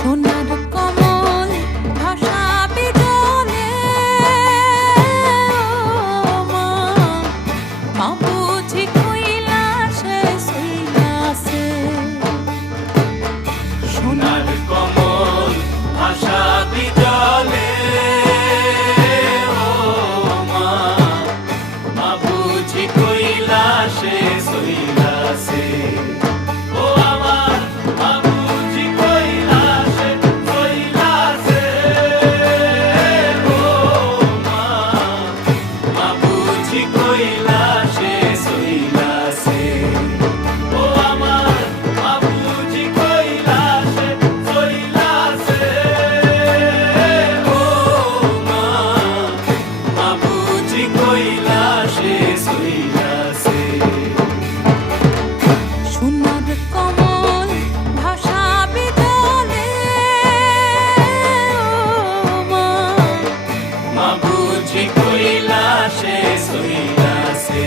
সোনার কমল ভাসাবি জলে, মা মা বুঝি কইলা সে সইলাছে। সোনার কমল ভাসাবি জলে, ও মা মা বুঝি কইলা সে সইলাছে। ও আমার মা বুঝি কইলা সে সইলাছে। ও মা মা বুঝি কইলা সে সইলাছে। ও আমার মা বুঝি কইলা সে সইলাছে। ও মা মা বুঝি কইলা সে সইলাছে। সোনার কমল ভাসাবি জলে, মা মা বুঝি কইলা সে সইলাছে।